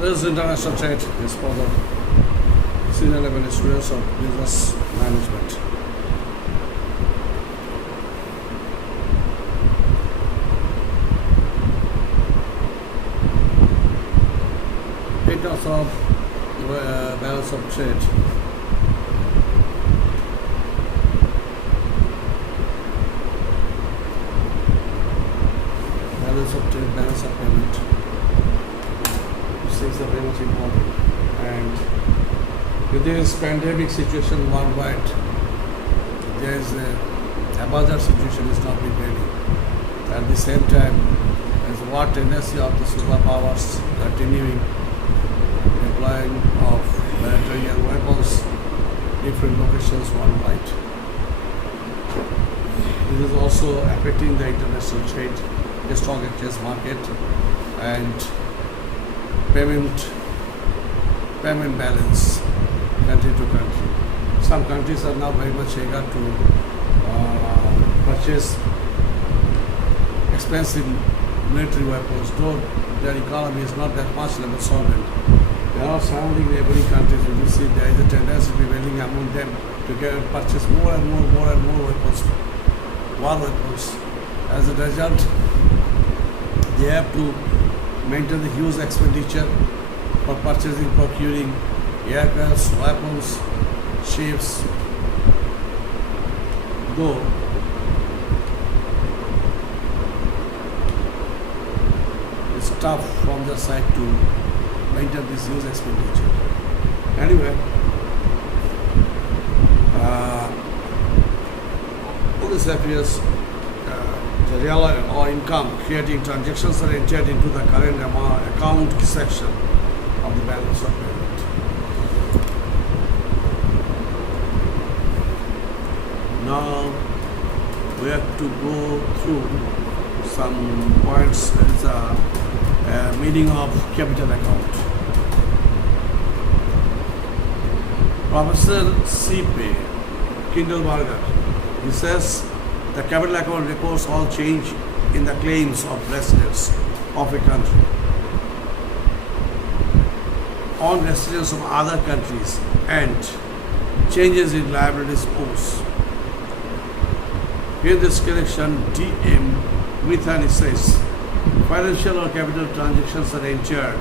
This international trade is for the senior level students of business management. In terms of balance of trade, balance of payment. These things are very much important. And with this pandemic situation worldwide, there is a haphazard situation is not being ready. At the same time, as war tendency of the superpowers continuing deploying of military and weapons different locations worldwide. This is also affecting the international trade, the stock exchange market, and payment balance country to country. Some countries are now very much eager to purchase expensive military weapons, though their economy is not that much level solvent. They are surrounding neighboring countries. You see there is a tendency prevailing among them to purchase more and more weapons, war weapons. As a result, they have to maintain the huge expenditure for purchasing, procuring aircrafts, weapons, ships. Though it's tough from their side to maintain this huge expenditure. Anyway, all this appears the real or income creating transactions are entered into the current account section of the balance of payment. Now we have to go through some points. There is a meaning of capital account. Professor C.P. Kindleberger, he says the capital account records all change in the claims of residents of a country on residents of other countries and changes in liabilities owes. Here this collection D.M. Mithani says financial or capital transactions are entered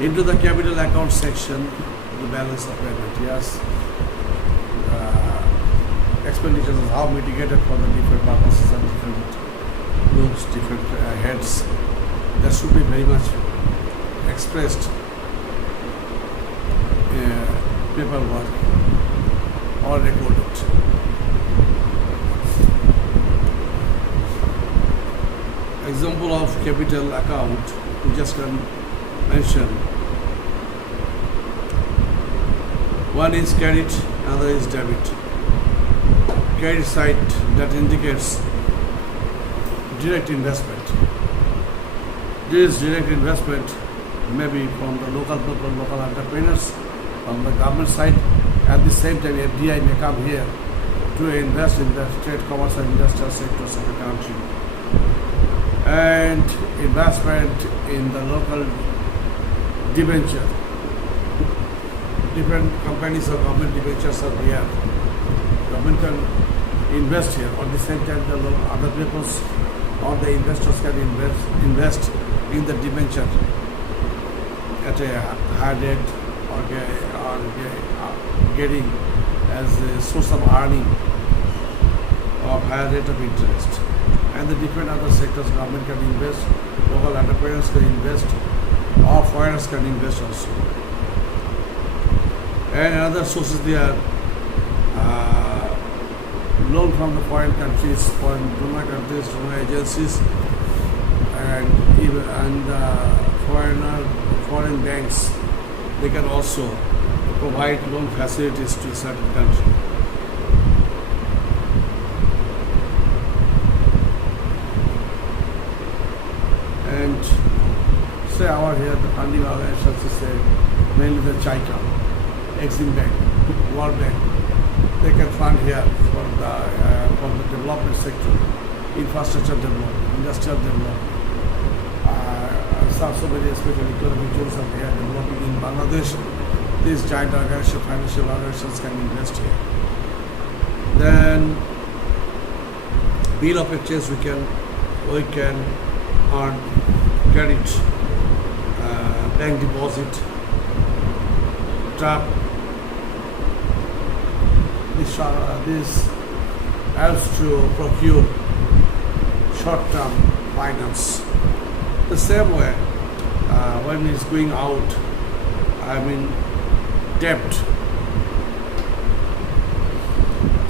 into the capital account section of the balance of payment. Yes, expenditures are how mitigated for the different purposes and different groups, different heads. That should be very much expressed paperwork or recorded. Example of capital account we just can mention. One is credit, another is debit. Credit side that indicates direct investment. This direct investment may be from the local people, local entrepreneurs, from the government side. At the same time, FDI may come here to invest in the trade, commerce and industrial sectors of the country. And investment in the local debenture. Different companies or government debentures are here. Government can invest here. At the same time, the other peoples or the investors can invest in the debenture at a high rate or getting as a source of earning of higher rate of interest. And the different other sectors, government can invest, local entrepreneurs can invest, or foreigners can invest also. And another sources they are loan from the foreign countries, foreign donor countries, donor agencies, and foreign banks. They can also provide loan facilities to a certain country. And say our here the funding organizations say mainly the China, Exim Bank, World Bank, they can fund here for the development sector, infrastructure development, industrial development, so many especially economic zones are there developing in Bangladesh. These giant organizations, financial organizations can invest here. Then bill of exchange we can earn credit, bank deposit, trap. This helps to procure short-term finance. The same way, when it's going out, debt.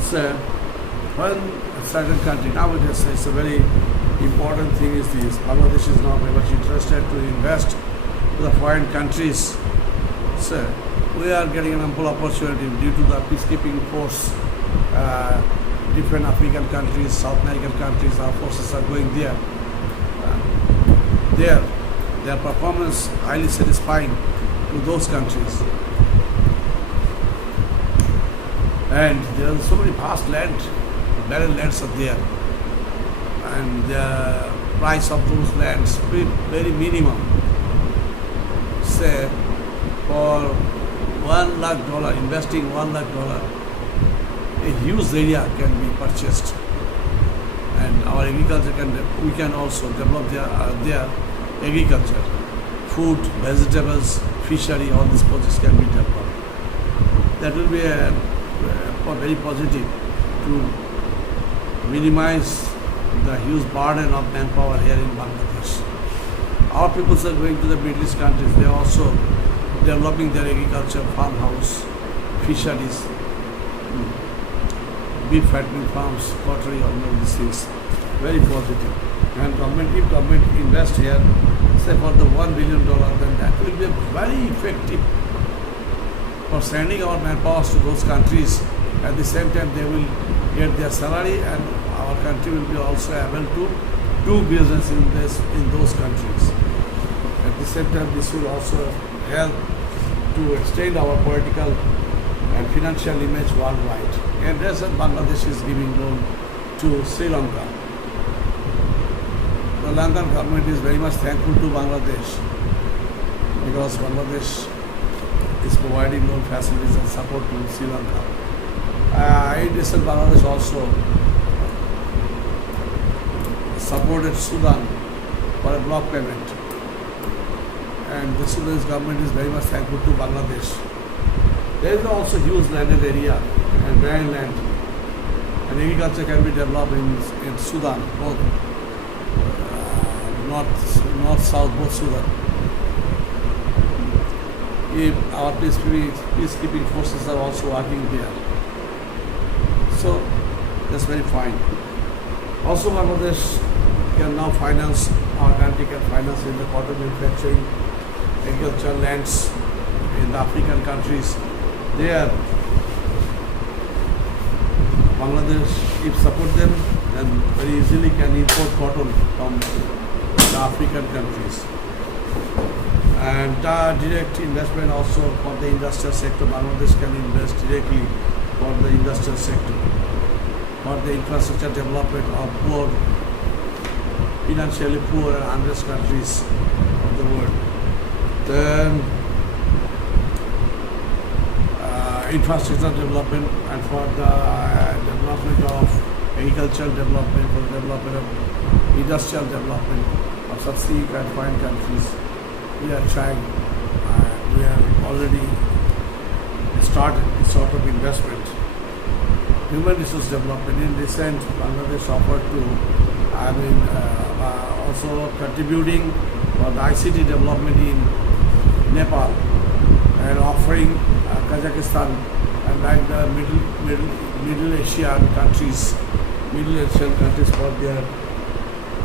So, when a certain country, nowadays it's a very important thing is this, Bangladesh is not very much interested to invest to the foreign countries. So, we are getting an ample opportunity due to the peacekeeping force. Different African countries, South American countries, our forces are going there. Their performance highly satisfying to those countries. And there are so many vast land, barren lands are there. And the price of those lands very minimum. Say for $1 lakh, investing $1 lakh, a huge area can be purchased, and our agriculture we can also develop their agriculture, food, vegetables, fishery. All these projects can be developed. That will be very positive to minimize the huge burden of manpower here in Bangladesh. Our people are going to the Middle East countries. They are also developing their agriculture, farmhouse, fisheries, beef fattening farms, pottery, all these things. Very positive. And if government invest here, say for the $1 billion, then that will be very effective for sending our manpower to those countries. At the same time, they will get their salary, and our country will be also able to do business in those countries. At the same time, this will also help to extend our political and financial image worldwide. And as Bangladesh is giving loan to Sri Lanka. The Lankan government is very much thankful to Bangladesh because Bangladesh is providing loan facilities and support to Sri Lanka. In addition, Bangladesh also supported Sudan for a block payment. And the Sudanese government is very much thankful to Bangladesh. There is also huge landed area and barren land, and agriculture can be developed in Sudan, both north, south, both Sudan. If our peacekeeping forces are also working there, so that's very fine. Also, Bangladesh can now finance, our country can finance in the cotton manufacturing, agricultural lands in the African countries. There, Bangladesh, if support them, then very easily can import cotton from the African countries. And direct investment also for the industrial sector. Bangladesh can invest directly for the industrial sector, for the infrastructure development of poor, financially poor and underdeveloped countries of the world. Then infrastructure development, and for the development of agricultural development, for the development of industrial development of sub-Saharan and foreign countries. We are trying, we have already started this sort of investment. Human resource development in recent, Bangladesh offered to, also contributing for the ICT development in Nepal and offering Kazakhstan and like the Middle Asian countries for their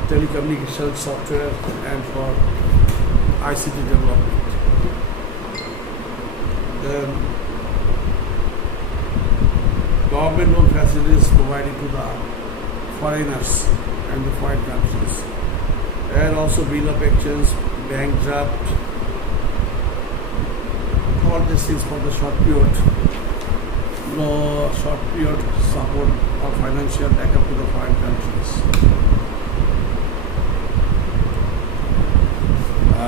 telecommunication software and for ICT development. Then government loan facilities provided to the foreigners and the foreign countries, and also bill of exchange, bank draft, all these things for the short period support or financial backup to the foreign countries.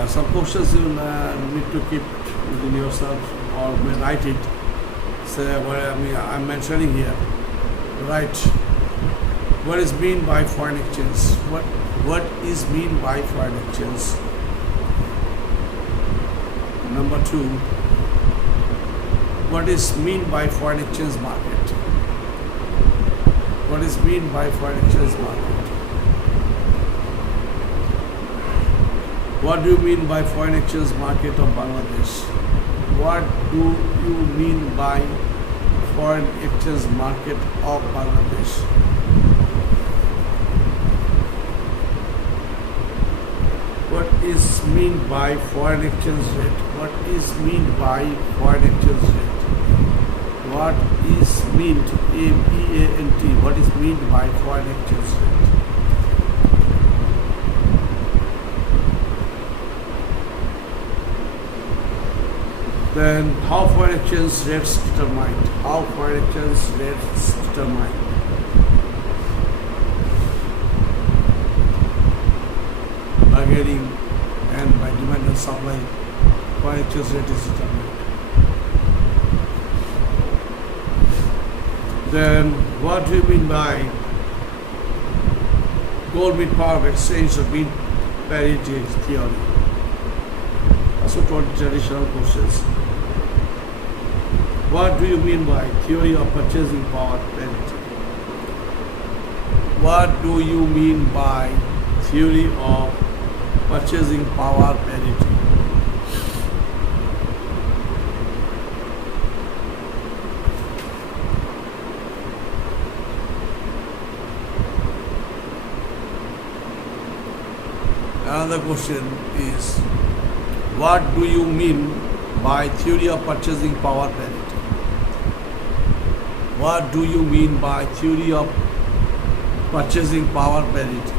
Some questions you need to keep within yourself or may write it. Say what I'm mentioning here. Right. What is mean by foreign exchange? What is mean by foreign exchange? Number 2. What is mean by foreign exchange market? What is mean by foreign exchange market? What do you mean by foreign exchange market of Bangladesh? What do you mean by foreign exchange market of Bangladesh? What is mean by foreign exchange rate? What is mean by foreign exchange rate? What is meant, M-E-A-N-T, what is meant by foreign exchange rate? Then how foreign exchange rates determined? How foreign exchange rates determined? Bargaining and by demand and supply, foreign exchange rate is determined. Then what do you mean by gold mean power of exchange or mean parity theory? Also traditional questions. What do you mean by theory of purchasing power parity? What do you mean by theory of purchasing power parity? Another question is, what do you mean by theory of purchasing power parity? What do you mean by theory of purchasing power parity?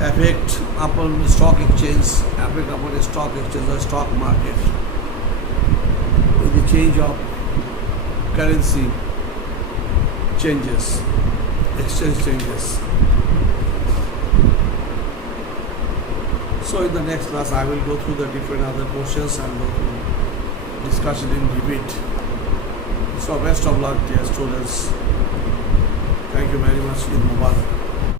Effect upon the stock exchange, effect upon the stock exchange or stock market with the change of currency changes, exchange changes. So in the next class I will go through the different other questions and go through discussion in debate. So best of luck dear students. Thank you very much. Eid Mubarak.